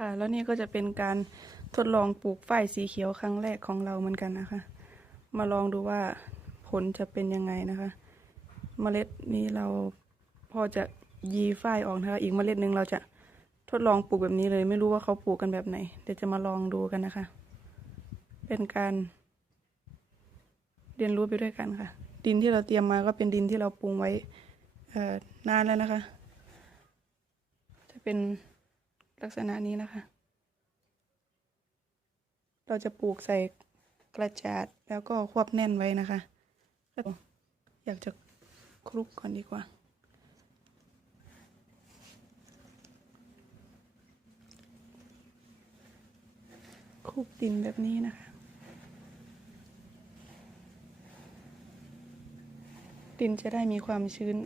ค่ะ แล้วนี่ก็จะเป็นการทดลองปลูกฝ้ายสีเขียวครั้งแรกของเราเหมือนกันนะคะ มาลองดูว่าผลจะเป็นยังไงนะคะเมล็ดนี้เราพอจะยีฝ้ายออกนะคะอีกเมล็ดหนึ่งเราจะทดลองปลูกแบบนี้เลย ไม่รู้ว่าเขาปลูกกันแบบไหน เดี๋ยวจะมาลองดูกันนะคะ เป็นการ เรียนรู้ไปด้วยกันค่ะ ดินที่เราเตรียมมาก็เป็นดินที่เราปรุงไว้นานแล้วนะคะ จะเป็น ลักษณะนี้นะคะ เราจะปลูกใส่กระจาดแล้วก็ควบแน่นไว้นะคะ อยากจะคลุกก่อนดีกว่า คลุกดินแบบนี้นะคะ ดินจะได้มีความชื้น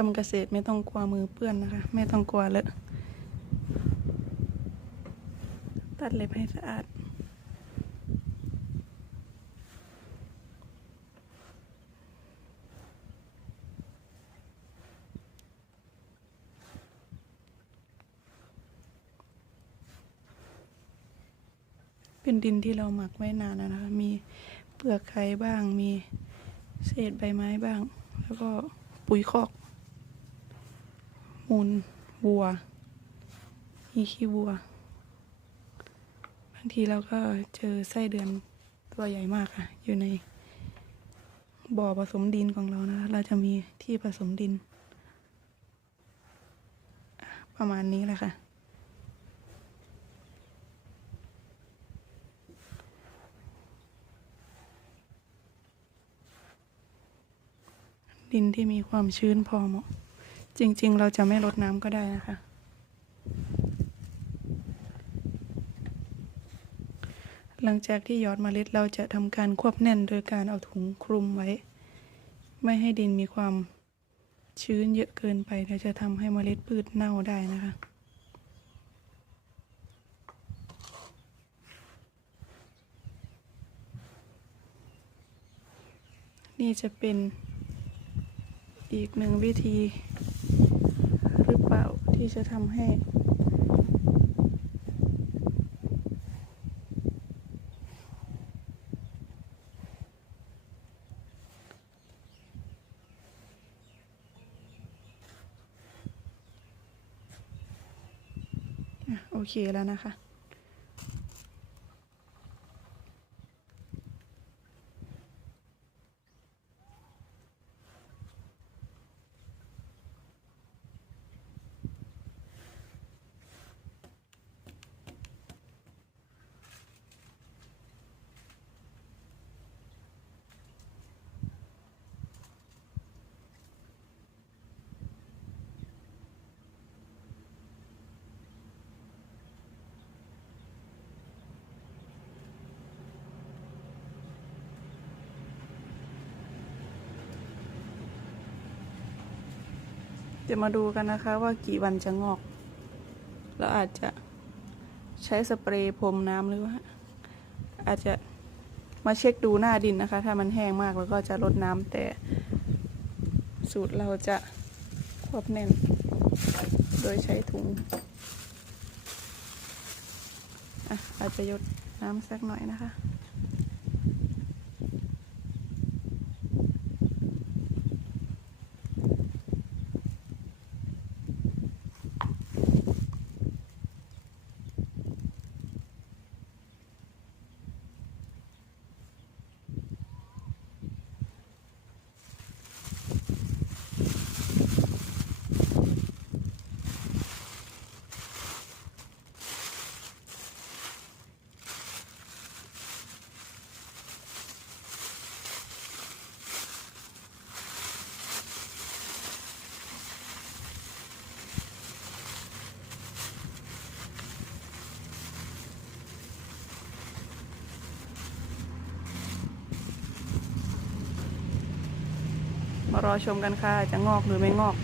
ทำเกษตรไม่ต้องกลัวมือเปื้อนนะคะ ไม่ต้องกลัวเลอะตัดเล็บให้สะอาดเป็นดินที่เราหมักไว้นานแล้วนะคะ มีเปลือกไข่บ้าง มีเศษใบไม้บ้าง แล้วก็ปุ๋ยคอก มูลวัวมีขี้วัว บางทีเราก็เจอไส้เดือนตัวใหญ่มากค่ะ อยู่ในบ่อผสมดินของเรานะคะเราจะมีที่ผสมดิน ประมาณนี้แหละค่ะ ดินที่มีความชื้นพอเหมาะ จริง ๆ เราจะไม่ลดน้ำก็ได้นะคะ หลังจากที่ยอดเมล็ดเราจะทำการควบแน่นโดยการเอาถุงคลุมไว้ ไม่ให้ดินมีความชื้นเยอะเกินไปเดี๋ยวจะทำให้เมล็ดพืชเน่าได้นะคะนี่จะเป็นอีกหนึ่งวิธี ที่จะทำให้ โอเคแล้วนะคะ เดี๋ยวมาดูกันนะคะว่ากี่วันจะงอก เราอาจจะใช้สเปรย์พรมน้ำหรือว่า อาจจะมาเช็คดูหน้าดินนะคะ ถ้ามันแห้งมากเราก็จะลดน้ำแต่สูตรเราจะควบแน่น โดยใช้ถุงอะอาจจะยดน้ำสักหน่อยนะคะ รอชมกันค่ะ จะงอกหรือไม่งอก